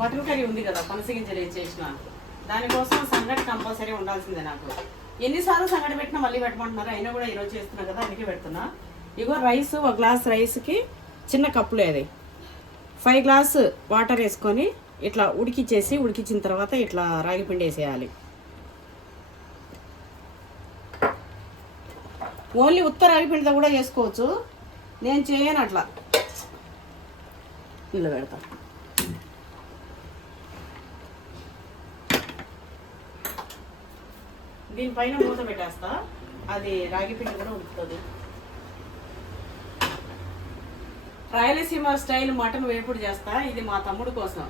Mutton curry ఉంది కదా పనసగింజలు ఏం చేసిన. దానికోసం సంగటి కంపల్సరీ ఉండాల్సిందే నాకు. ఎన్నిసార్లు సంగటి పెట్టినా మళ్ళీ పెట్టమంటున్నారు. అయినా కూడా ఈరోజు చేస్తున్నా కదా అందుకే పెడుతున్నా. ఇగో రైస్ ఒక గ్లాస్ రైస్కి చిన్న కప్పులు అది. ఫైవ్ గ్లాస్ వాటర్ వేసుకొని ఇట్లా ఉడికిచ్చేసి ఉడికించిన తర్వాత ఇట్లా రాగి పిండి వేసేయాలి. ఓన్లీ ఉత్త రాగి పిండితో కూడా చేసుకోవచ్చు. నేను చేయను అట్లా. ఇల్లు పెడతాను దీనిపైన మూత పెట్టేస్తా. అది రాగి పిండి కూడా ఉడుకుతుంది. రాయలసీమ స్టైల్ మటన్ వేపుడు చేస్తా. ఇది మా తమ్ముడు కోసం.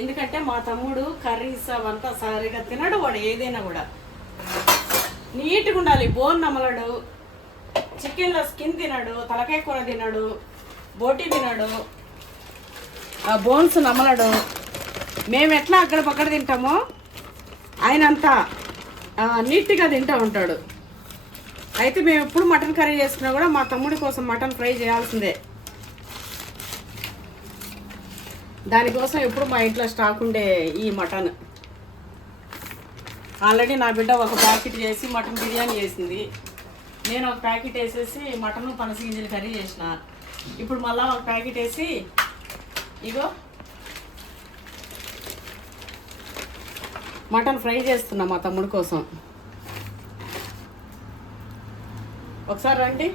ఎందుకంటే మా తమ్ముడు కర్రీస్ అవంతా సరిగా తినడు వాడు ఏదైనా కూడా. నీట్గా ఉండాలి. బోన్ నమలడు చికెన్లో స్కిన్ తినడు తలకాయ కూర తినడు బోటి తినడు ఆ బోన్స్ నమలడు. మేము ఎట్లా అక్కడ పక్కడ తింటామో ఆయన అంతా నీట్గా తింటూ ఉంటాడు. అయితే మేము ఎప్పుడు మటన్ కర్రీ చేసుకున్నా కూడా మా తమ్ముడి కోసం మటన్ ఫ్రై చేయాల్సిందే. దానికోసం ఎప్పుడు మా ఇంట్లో స్టాక్ ఉండే ఈ మటన్. ఆల్రెడీ నా బిడ్డ ఒక ప్యాకెట్ చేసి మటన్ బిర్యానీ చేసింది. నేను ఒక ప్యాకెట్ వేసేసి మటన్ పనస గింజలు కర్రీ చేసిన. ఇప్పుడు మళ్ళా ఒక ప్యాకెట్ వేసి ఇగో మటన్ ఫ్రై చేస్తున్నా మా తమ్ముడు కోసం. ఒకసారి రండి.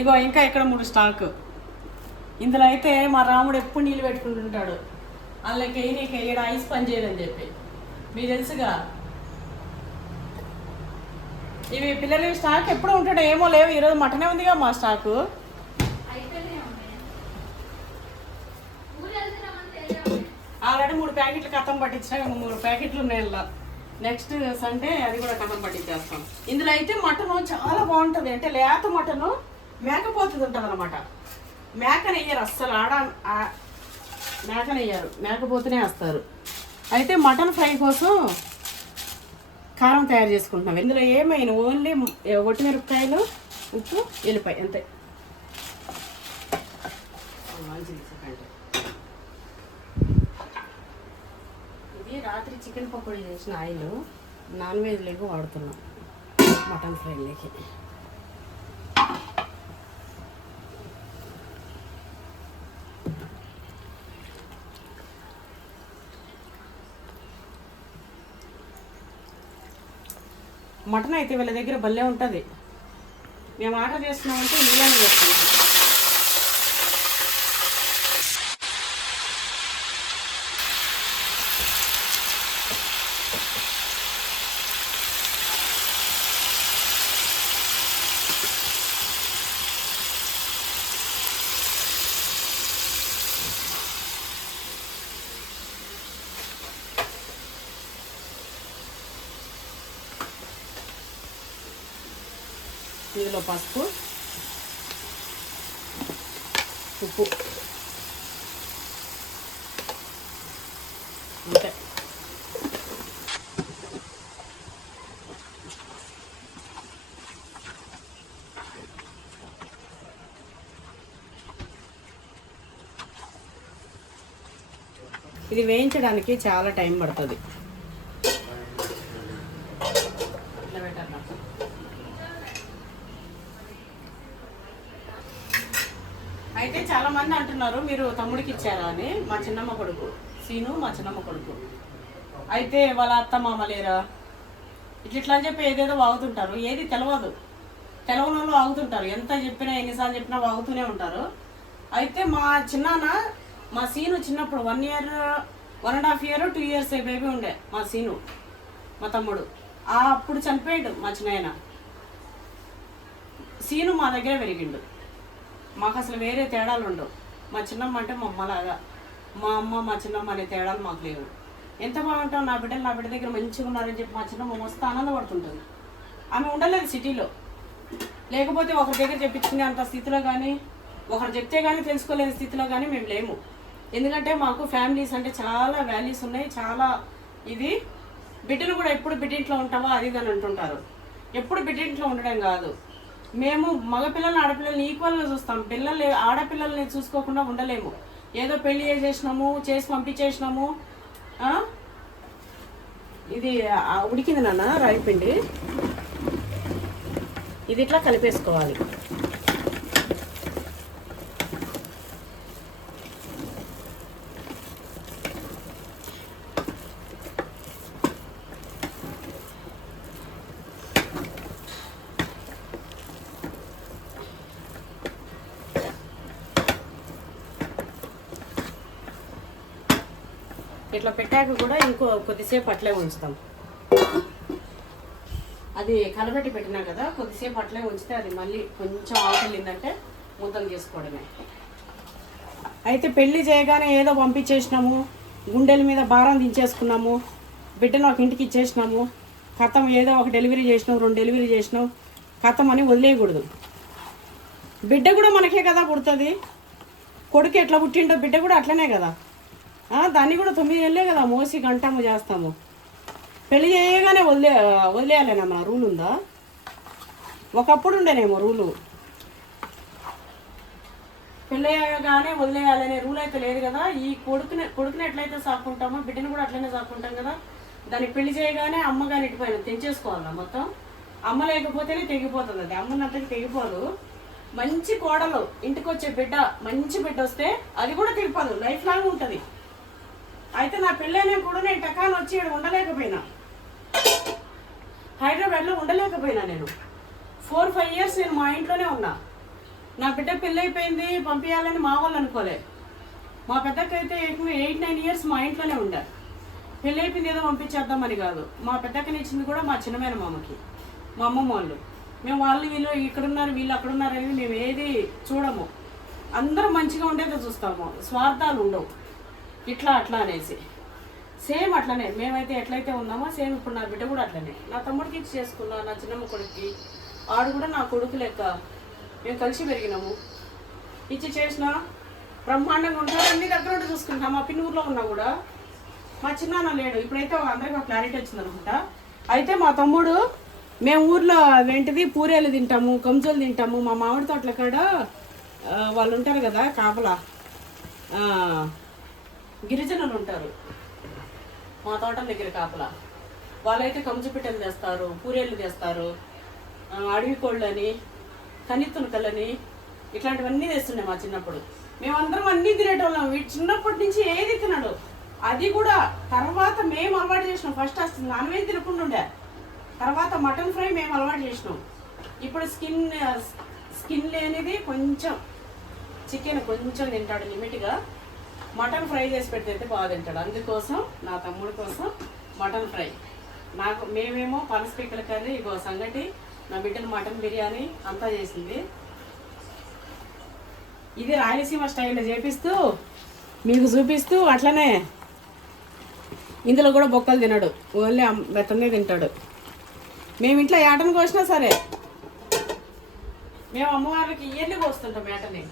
ఇగో ఇంకా ఇక్కడ మూడు స్టాక్. ఇందులో అయితే మా రాముడు ఎప్పుడు నీళ్ళు పెట్టుకుంటుంటాడు అందులోకి నీకు ఇక్కడ ఐస్ పని చేయదని చెప్పి. మీకు తెలుసుగా? ఇవి పిల్లలు స్టాక్ ఎప్పుడు ఉంటాడో ఏమో లేవు. ఈరోజు మటనే ఉందిగా మా స్టాకు. ఆల్రెడీ మూడు ప్యాకెట్లు కథం పట్టించినా మూడు ప్యాకెట్లు ఉన్నాయి ఇలా నెక్స్ట్ సండే అది కూడా కథం పట్టించేస్తాం. ఇందులో అయితే మటను చాలా బాగుంటుంది. అంటే లేత మటను మేకపోతుంది ఉంటుంది అనమాట మేకనెయ్యరు అస్సలు ఆడ మేకనెయ్యారు మేకనెయ్యరు. మేకపోతేనే వేస్తారు. అయితే మటన్ ఫ్రై కోసం కారం తయారు చేసుకుంటున్నాం. ఇందులో ఏమైనా ఓన్లీ ఒట్టిమిరపకాయలు ఉప్పు ఎల్లిపాయ అంతే. మంచిది సెకండ్ ఇది రాత్రి చికెన్ పకోడీ చేసిన ఆయిల్ నాన్ వెజ్ లేక వాడుతున్నాం. మటన్ ఫ్రైలోకి మటన్ అయితే వీళ్ళ దగ్గర భలే ఉంటుంది. మేము ఆర్డర్ చేస్తున్నామంటే బిర్యానీ చేస్తున్నాం ఇందులో పసుపు ఉప్పు. అంతే. ఇది వేయించడానికి చాలా టైం పడుతుంది ఇట్లా పెట్టాలి అయితే చాలా మంది అంటున్నారు మీరు తమ్ముడికి ఇచ్చారా అని. మా చిన్నమ్మ కొడుకు. సీను మా చిన్నమ్మ కొడుకు. అయితే వాళ్ళ అత్త మామ లేరా? ఇట్లా అని చెప్పి ఏదేదో వాగుతుంటారు. ఏది తెలవదు. తెలవని వాళ్ళు వాగుతుంటారు. ఎంత చెప్పినా ఎన్నిసార్లు చెప్పినా వాగుతూనే ఉంటారు. అయితే మా చిన్నాన్న మా సీను చిన్నప్పుడు one year one and half year two years baby ఉండే మా సీను మా తమ్ముడు. ఆ అప్పుడు చనిపోయాడు మా చిన్నాయన. సీను మా దగ్గర పెరిగిండు. మాకు అసలు వేరే తేడాలు ఉండవు మా చిన్నమ్మ అంటే మా అమ్మలాగా. మా అమ్మ మా చిన్నమ్మ అనే తేడాలు మాకు లేవు. ఎంత బాగుంటాం నా బిడ్డలు నా బిడ్డ దగ్గర మంచిగా ఉన్నారని చెప్పి మా చిన్నమ్మ మస్తు ఆనందపడుతుంటుంది. ఆమె ఉండలేదు సిటీలో. లేకపోతే ఒకరి దగ్గర చెప్పించుకునే అంత స్థితిలో కానీ ఒకరు చెప్తే కానీ తెలుసుకోలేని స్థితిలో కానీ మేము లేము. ఎందుకంటే మాకు ఫ్యామిలీస్ అంటే చాలా వాల్యూస్ ఉన్నాయి చాలా ఇది. బిడ్డలు కూడా ఎప్పుడు బిడ్డింట్లో ఉంటావా? అది ఇది అని అంటుంటారు. ఎప్పుడు బిడ్డింట్లో ఉండడం కాదు. మేము మగపిల్లల్ని ఆడపిల్లల్ని ఈక్వల్గా చూస్తాం. పిల్లల్ని ఆడపిల్లల్ని చూసుకోకుండా ఉండలేము. ఏదో పెళ్ళి చేసేసినాము చేసి పంపించేసినాము ఇది ఉడికింది నాన్న రాయిపిండి ఇది ఇట్లా కలిపేసుకోవాలి. అట్లా పెట్టాక కూడా ఇంకో కొద్దిసేపు అట్లే ఉంచుతాం. అది కలబెట్టి పెట్టినా కదా కొద్దిసేపు అట్లే ఉంచితే అది మళ్ళీ కొంచెం ఆకలిందంటే ముద్దలు చేసుకోవడమే. అయితే పెళ్ళి చేయగానే ఏదో పంపించేసినాము గుండెల మీద భారం దించేసుకున్నాము బిడ్డను ఒక ఇంటికి ఇచ్చేసినాము కథం ఏదో ఒక డెలివరీ చేసినాం రెండు డెలివరీ చేసినాం కథం అని వదిలేయకూడదు. బిడ్డ కూడా మనకే కదా పుడుతుంది. కొడుకు ఎట్లా పుట్టిండో బిడ్డ కూడా అట్లనే కదా. దాన్ని కూడా తొమ్మిది ఏళ్ళే కదా మోసి గంటము చేస్తాము. పెళ్ళి చేయగానే వదిలే వదిలేయాలేనమ్మా రూల్ ఉందా? ఒకప్పుడు ఉండేనేమో రూలు. పెళ్ళి అయ్యగానే వదిలేయాలనే రూల్ అయితే లేదు కదా ఈ కొడుకుని కొడుకుని ఎట్లయితే సాకుంటామో బిడ్డను కూడా అట్లనే సాకుంటాం కదా దాన్ని పెళ్ళి చేయగానే అమ్మ కానీ తెంచేసుకోవాలా మొత్తం? అమ్మ లేకపోతేనే తెగిపోతుంది అది. అమ్మనంతకి తెగిపోదు. మంచి కోడలు ఇంటికి వచ్చే బిడ్డ మంచి బిడ్డ వస్తే అది కూడా తెగిపోదు. లైఫ్ లాంగ్ అయితే నా పెళ్ళైనా కూడా నేను టకాన్ వచ్చి ఉండలేకపోయినా. హైదరాబాద్లో ఉండలేకపోయినా నేను. ఫోర్ ఫైవ్ ఇయర్స్ నేను మా ఇంట్లోనే ఉన్నా. నా బిడ్డ పెళ్ళైపోయింది పంపించాలని మా వాళ్ళు అనుకోలే. మా పెద్దకైతే ఎక్కువ ఎయిట్ నైన్ ఇయర్స్ మా ఇంట్లోనే ఉండారు పెళ్ళైపోయింది అయిపోయింది ఏదో పంపించేద్దామని కాదు. మా పెద్దక్కని ఇచ్చింది కూడా మా చిన్నమైన మామకి మా అమ్మమ్మ వాళ్ళు. మేము వాళ్ళు వీళ్ళు ఇక్కడున్నారు వీళ్ళు అక్కడున్నారు అనేది మేము ఏది చూడము. అందరూ మంచిగా ఉండేదో చూస్తాము. స్వార్థాలు ఉండవు. ఇట్లా అట్లా అనేసి. సేమ్ అట్లనే మేమైతే ఎట్లయితే ఉన్నామో సేమ్ ఇప్పుడు నా బిడ్డ కూడా అట్లనే. నా తమ్ముడికి ఇచ్చి చేసుకున్నా నా చిన్నమ్మ కొడుక్కి ఆడు కూడా నా కొడుకు లెక్క. మేము కలిసి పెరిగినాము. ఇచ్చి చేసిన బ్రహ్మాండంగా ఉంటారు అన్ని దగ్గర ఉండి చూసుకుంటాం. మా పిన్నూరులో ఉన్నా కూడా. మా చిన్నాన్న లేడు. ఇప్పుడైతే ఒక అందరికి ఒక క్లారిటీ వచ్చింది అనుకుంటా. అయితే మా తమ్ముడు మేము ఊర్లో వెంటది పూరేలు తింటాము కంజోలు తింటాము. మా మామిడి తోటల కాడ వాళ్ళు ఉంటారు కదా కాపలా. గిరిజనులు ఉంటారు. మా తోటల దగ్గర కాపలా. వాళ్ళైతే కంచు పిట్టలు తెస్తారు పూరేళ్ళు తెస్తారు అడవి కోళ్ళని కన్నితునకలని ఇట్లాంటివన్నీ తెస్తుండే మా చిన్నప్పుడు. మేమందరం అన్నీ తినేటోళ్ళం. వీడు చిన్నప్పటి నుంచి ఏది తినడు. అది కూడా తర్వాత మేము అలవాటు చేసినాం. ఫస్ట్ అసలు నాన్ వెజ్ తినకుండా ఉండే తర్వాత మటన్ ఫ్రై మేము అలవాటు చేసినాం. ఇప్పుడు స్కిన్ స్కిన్ లేనిది కొంచెం చికెన్ కొంచెం తింటాడు లిమిట్గా. మటన్ ఫ్రై చేసి పెడితే అయితే బాగా తింటాడు. అందుకోసం నా తమ్ముడి కోసం మటన్ ఫ్రై. నాకు మేమేమో పనసపిక్కల కర్రీ ఇగో సంగటి నా బిడ్డలు మటన్ బిర్యానీ అంతా చేసింది. ఇది రాయలసీమ స్టైల్లో చేపిస్తూ మీకు చూపిస్తూ అట్లనే ఇందులో కూడా బొక్కలు తినడు. ఓన్లీ బెత్తనే తింటాడు. మేము ఇంట్లో ఏటను కోసినా సరే మేము అమ్మవారికి ఇవన్నీ కోస్తుంటాం ఏటని.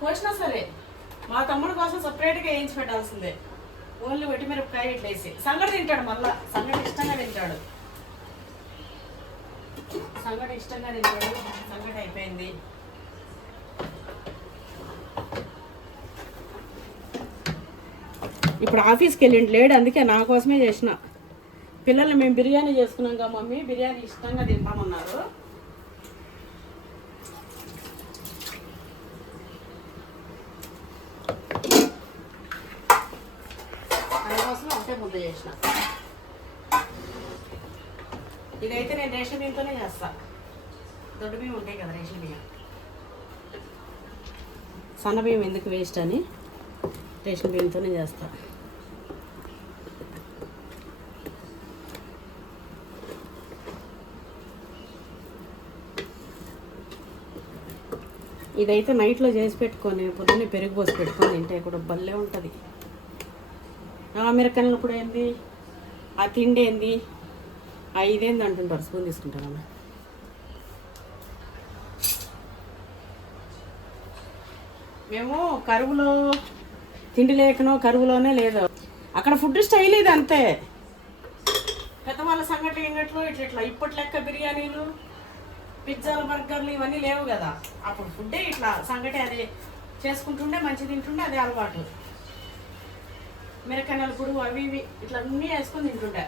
కోసినా సరే మా తమ్ముడు కోసం సపరేట్గా వేయించి పెట్టాల్సిందే. ఓన్లీ వట్టి మిరపకాయ ఇట్లా వేసి. సంగటి తింటాడు మళ్ళా. సంగటి ఇష్టంగా తింటాడు. సంగటి ఇష్టంగా తింటాడు. సంగటి అయిపోయింది. ఇప్పుడు ఆఫీస్కి వెళ్ళిండు లేడు అందుకే నా కోసమే చేసిన. పిల్లలు మేము బిర్యానీ చేసుకున్నాం కదా మమ్మీ. బిర్యానీ ఇష్టంగా తింటామన్నారు అందుకోసం ఒకటే ముద్ద చేసిన. ఇదైతే నేను రేషన్ బియ్యంతోనే చేస్తా. దొడ్డు బియ్యం ఉంటాయి కదా రేషన్ బియ్యం. సన్న బియ్యం ఎందుకు వేస్ట్ అని రేషన్ బియ్యంతోనే చేస్తా. ఇదైతే నైట్లో చేసి పెట్టుకొని పొద్దున్నే పెరుగు పోసి పెట్టుకొని తింటే కూడా భలే ఉంటుంది. అమెరికన్లు కూడా ఏంది? ఆ తిండి ఏంది? ఆ ఇదేంది అంటుంటారు స్పూన్ తీసుకుంటారన్న మేము కరువులో తిండి లేకనో కరువులోనే లేదు. అక్కడ ఫుడ్ స్టైల్ ఇది అంతే. పెద్దవాళ్ళ సంగటి ఇంగట్లో ఇట్లా ఇట్లా ఇప్పటి లెక్క బిర్యానీలు పిజ్జాలు బర్గర్లు ఇవన్నీ లేవు కదా. అప్పుడు ఫుడ్డే ఇట్లా సంగటి అది చేసుకుంటుండే మంచి తింటుండే అదే అలవాటు. మిరకన్నెల పురుగు అవి ఇవి ఇట్లా అన్నీ వేసుకొని తింటుండే.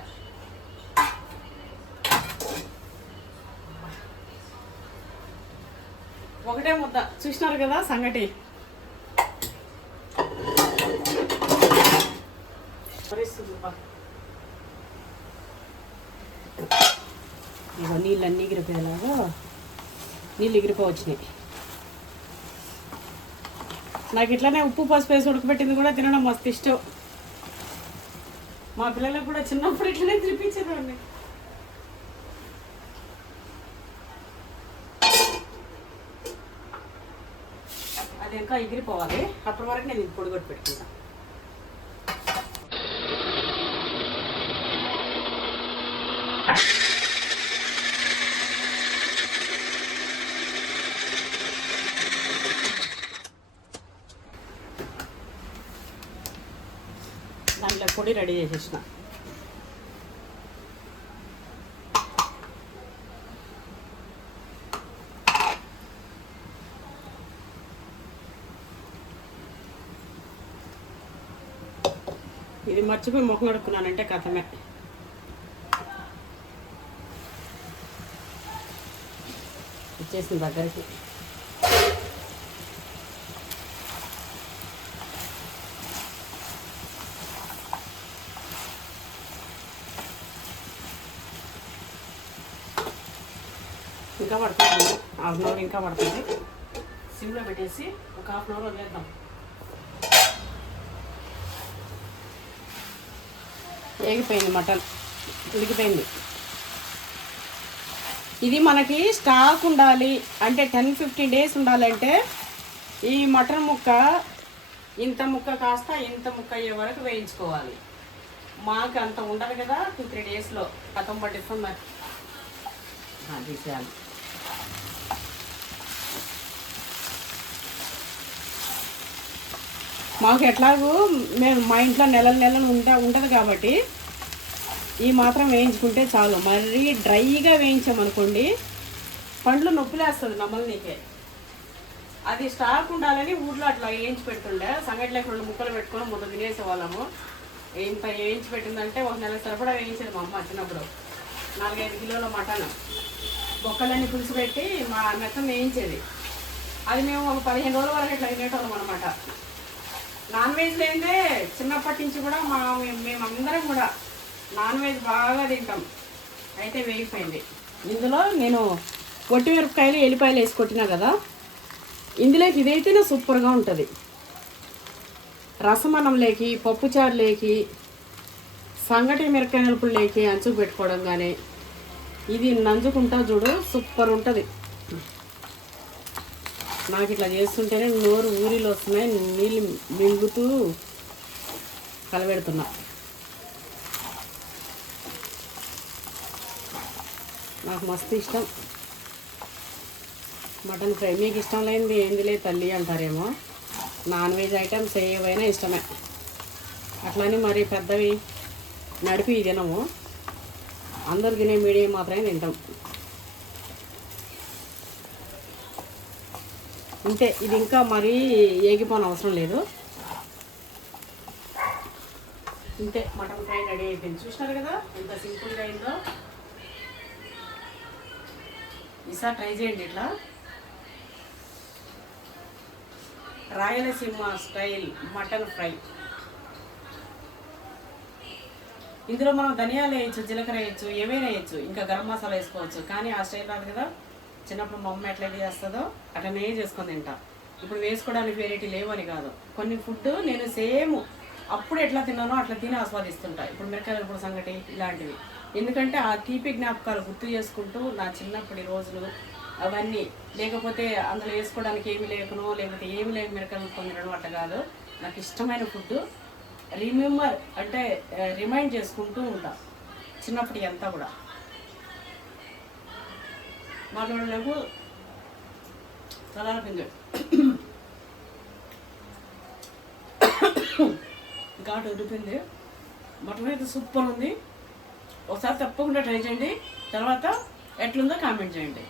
ఒకటే ముద్ద. చూసినారు కదా సంగటి? ఇగో నీళ్ళు అన్నీ ఎగిరిపోయేలాగా నీళ్ళు ఎగిరిపోవచ్చినాయి. నాకు ఇట్లానే ఉప్పు పసుపు వేసి ఉడకబెట్టింది కూడా తినడం మస్తు ఇష్టం. మా పిల్లలకు కూడా చిన్నప్పుడు ఇట్లనే తినిపించేదాన్ని. అది ఇంకా ఎగిరిపోవాలి. అప్పటి వరకు నేను ఇది పొడిగొట్టు పెట్టుకుంటాను పొడి రెడీ చేసేసిన. ఇది మర్చిపోయి ముఖం కడుక్కున్నానంటే కథమే. ఇచ్చేసిన దగ్గరికి ఇంకా పడుతుంది. హాఫ్ అన్ అవర్ ఇంకా పడుతుంది. సిమ్లో పెట్టేసి ఒక హాఫ్ అన్ అవర్ వదిలేద్దాం. ఏగిపోయింది మటన్. ఉడికిపోయింది. ఇది మనకి స్టాక్ ఉండాలి. అంటే టెన్ ఫిఫ్టీన్ డేస్ ఉండాలంటే ఈ మటన్ ముక్క ఇంత ముక్క కాస్త ఇంత ముక్క అయ్యే వరకు వేయించుకోవాలి. మాకు అంత ఉండదు కదా టూ త్రీ డేస్లో. కథం పట్టిస్తాం మరి. ఆ, తీసేయాలి మాకు ఎట్లాగూ మేము మా ఇంట్లో నెలలు నెలలు ఉంటా ఉంటుంది కాబట్టి ఈ మాత్రం వేయించుకుంటే చాలు. మరీ డ్రైగా వేయించామనుకోండి పండ్లు నొప్పిలేస్తుంది మమ్మల్ని నీకే. అది స్టాక్ ఉండాలని ఊర్లో అట్లా వేయించి పెట్టుండే సంగటిలోకి రెండు ముక్కలు పెట్టుకొని ముద్ద తినేసేవాళ్ళము. ఇంత వేయించి పెట్టిందంటే ఒక నెల సరిపడా వేయించేది మా అమ్మ చిన్నప్పుడు. నాలుగైదు కిలోల మటన్. బొక్కలన్నీ పులుసు పెట్టి మా మెత్తం వేయించేది. అది మేము ఒక పదిహేను రోజుల వరకు ఇట్లా తినేటోళ్ళం అనమాట నాన్ వెజ్ లేదే చిన్నప్పటి నుంచి కూడా మా మేమందరం కూడా నాన్ వెజ్ బాగా తింటాం. అయితే వేగిపోయింది. ఇందులో నేను పొట్టి మిరపకాయలు ఎల్లిపాయలు వేసి కొట్టినా కదా ఇందులోకి ఇదైతేనే సూపర్గా ఉంటుంది. రసమనం లేకి పప్పుచారు లేకి సంగటి మిరపాయలు లేకి అంచుకు పెట్టుకోవడం కానీ ఇది నంజుకుంటా చూడు సూపర్ ఉంటుంది. నాకు ఇట్లా చేస్తుంటేనే నోరు ఊరిలో వస్తున్నాయి నీళ్ళు మింగుతూ కలబెడుతున్నా. నాకు మస్తు ఇష్టం. మటన్ ఫ్రై మీకు ఇష్టం లేనిది ఏంది లేదు తల్లి అంటారేమో. నాన్ వెజ్ ఐటమ్స్ ఏవైనా ఇష్టమే. అట్లానే మరి పెద్దవి నడిపి తినము. అందరు తినే మీడియం మాత్రమే తింటాం. ఇంతే ఇది ఇంకా మరీ ఏగిపోని అవసరం లేదు. ఇంతే మటన్ ఫ్రై రెడీ అయిపోయింది. చూసినారు కదా ఎంత సింపుల్గా అయిందో? ఈసారి ట్రై చేయండి ఇట్లా. Rayalaseema style mutton fry. ఇందులో మనం ధనియాలు వేయచ్చు జీలకర్ర వేయచ్చు ఏమైనా వేయచ్చు. ఇంకా గరం మసాలా వేసుకోవచ్చు. కానీ ఆ స్టైల్ రాదు కదా. చిన్నప్పుడు మా అమ్మ ఎట్లయితే చేస్తుందో అట్లనే చేసుకొని తింటా. ఇప్పుడు వేసుకోవడానికి వెరైటీ లేవని కాదు. కొన్ని ఫుడ్ నేను సేమ్ అప్పుడు ఎట్లా తిన్నానో అట్లా తిని ఆస్వాదిస్తుంటా. ఇప్పుడు మిరకాయల ఇప్పుడు సంగటి ఇలాంటివి. ఎందుకంటే ఆ తీపి జ్ఞాపకాలు గుర్తు చేసుకుంటూ నా చిన్నప్పటి రోజులు అవన్నీ లేకపోతే అందులో వేసుకోవడానికి ఏమి లేకనో లేకపోతే ఏమి లేక మిరకలు పొందడం అట్లా కాదు. నాకు ఇష్టమైన ఫుడ్ రిమెంబర్ అంటే eh, రిమైండ్ చేసుకుంటూ ఉంటా. చిన్నప్పటి అంతా కూడా. మాట్లాడలేకు చదవపింది ఘాటు ఉడిపింది మటన్ అయితే సూపర్ ఉంది. ఒకసారి తప్పకుండా ట్రై చేయండి. తర్వాత ఎట్లుందో కామెంట్ చేయండి.